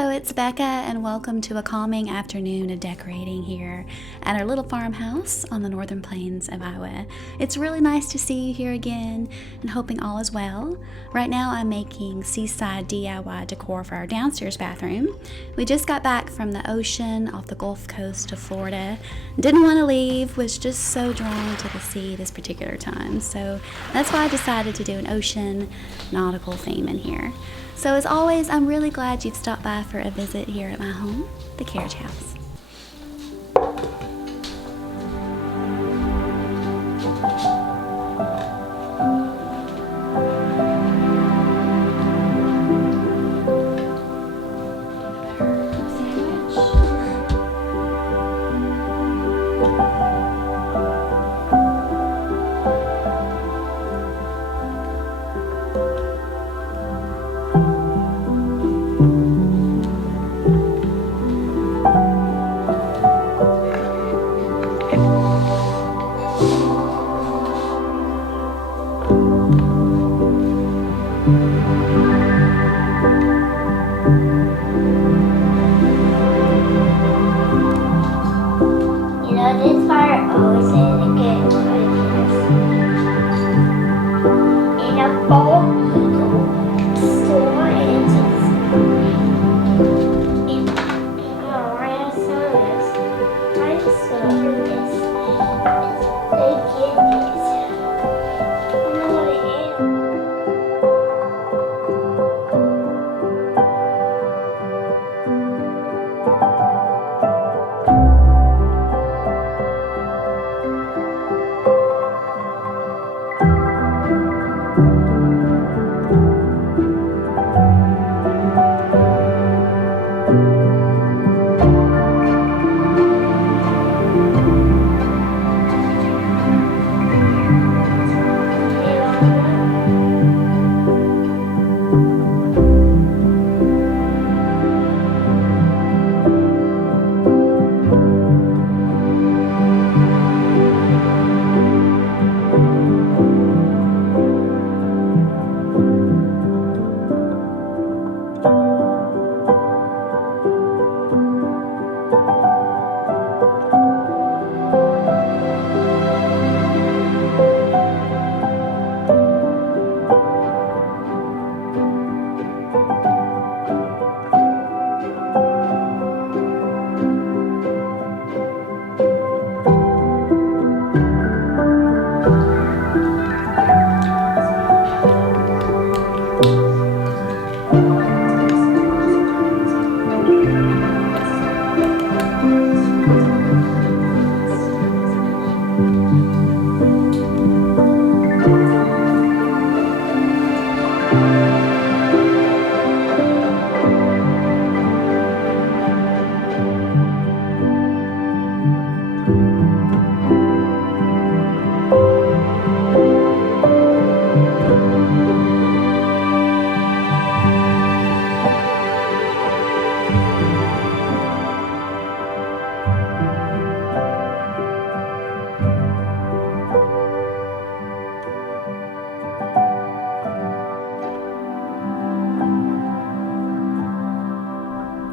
Hello, it's Bekah, and welcome to a calming afternoon of decorating here at our little farmhouse on the northern plains of Iowa. It's really nice to see you here again, and hoping all is well. Right now I'm making Seaside DIY decor for our downstairs bathroom. We just got back from the ocean off the Gulf Coast of Florida. Didn't want to leave, was just so drawn to the sea this particular time, so that's why I decided to do an ocean nautical theme in here. So as always, I'm really glad you've stopped by for a visit here at my home, the Carriage House. This part always says to get in a bowl store and just I just want to do this. They get this. I'm not gonna eat.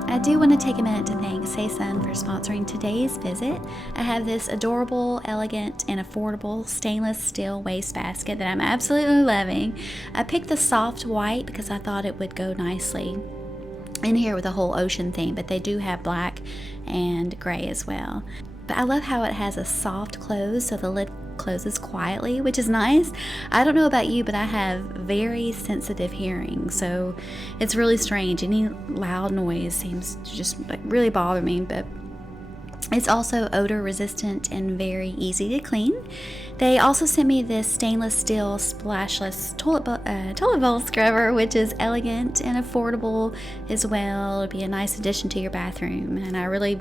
I do want to take a minute to thank Seaside for sponsoring today's visit. I have this adorable, elegant, and affordable stainless steel wastebasket that I'm absolutely loving. I picked the soft white because I thought it would go nicely in here with the whole ocean theme, but they do have black and gray as well. But I love how it has a soft close, so the lid closes quietly, which is nice. I don't know about you, but I have very sensitive hearing, so it's really strange. Any loud noise seems to just really bother me, but it's also odor resistant and very easy to clean. They also sent me this stainless steel splashless toilet bowl scrubber, which is elegant and affordable as well. It'd be a nice addition to your bathroom, and I really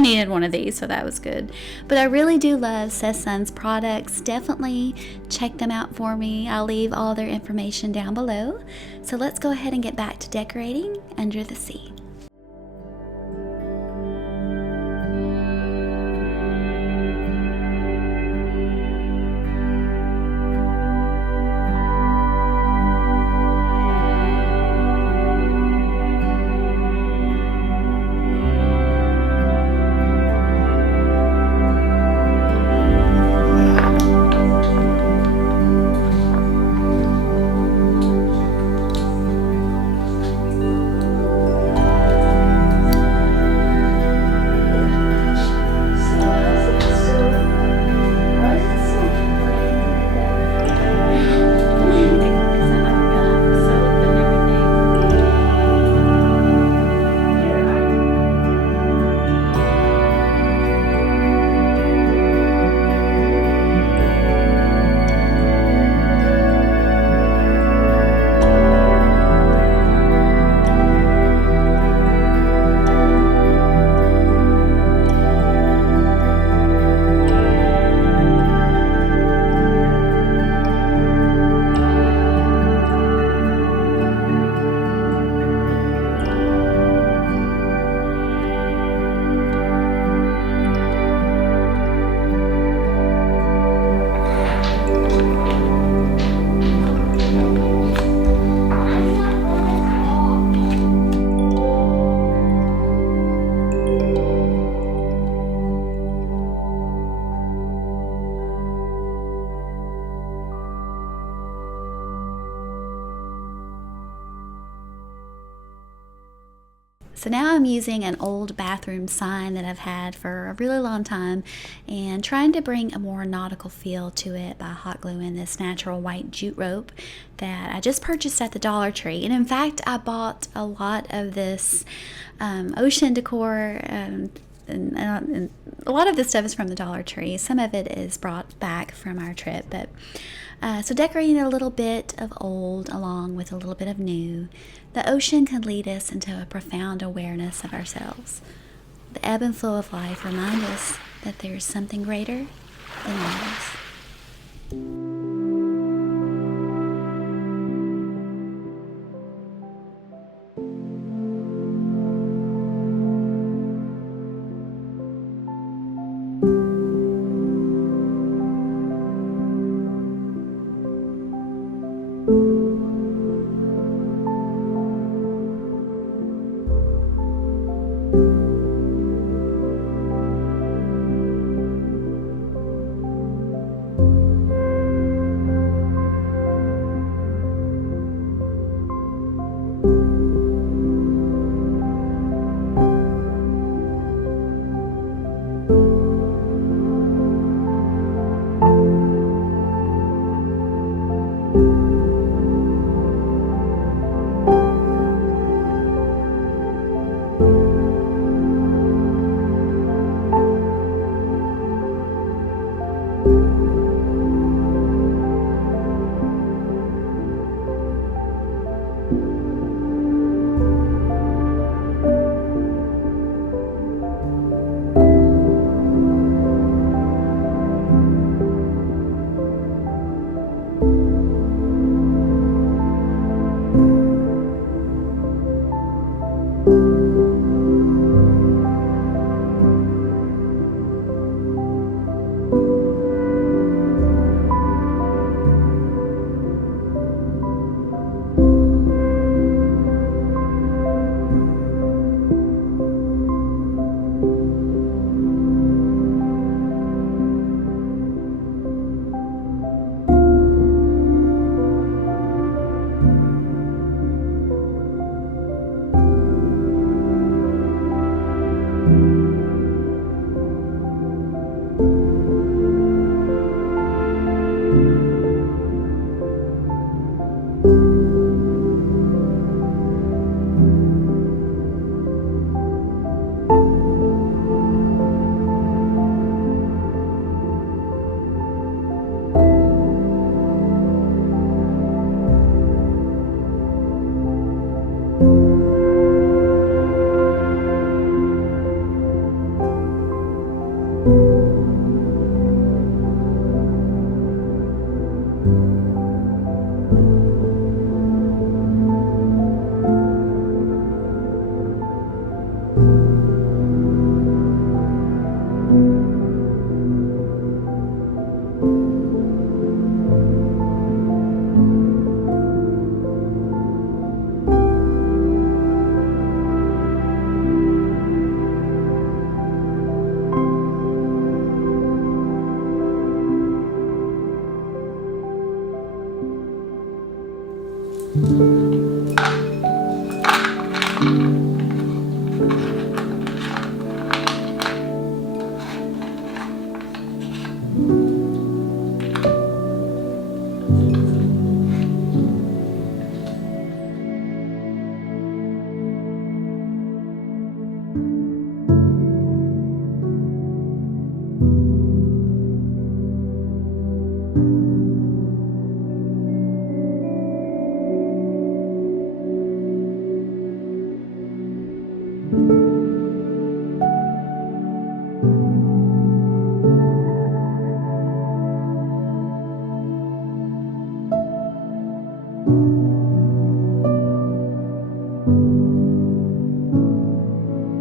needed one of these, so that was good. But I really do love Seaside's products. Definitely check them out for me. I'll leave all their information down below. So let's go ahead and get back to decorating under the sea. So now I'm using an old bathroom sign that I've had for a really long time and trying to bring a more nautical feel to it by hot gluing this natural white jute rope that I just purchased at the Dollar Tree. And in fact, I bought a lot of this ocean decor, and a lot of this stuff is from the Dollar Tree. Some of it is brought back from our trip, but so decorating a little bit of old along with a little bit of new, the ocean can lead us into a profound awareness of ourselves. The ebb and flow of life remind us that there's something greater than all of us.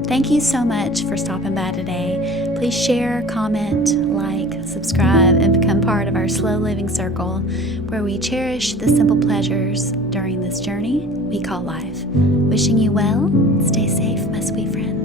Thank you so much for stopping by today. Please share, comment, like, subscribe, and become part of our slow living circle where we cherish the simple pleasures during this journey we call life. Wishing you well. Stay safe, my sweet friend.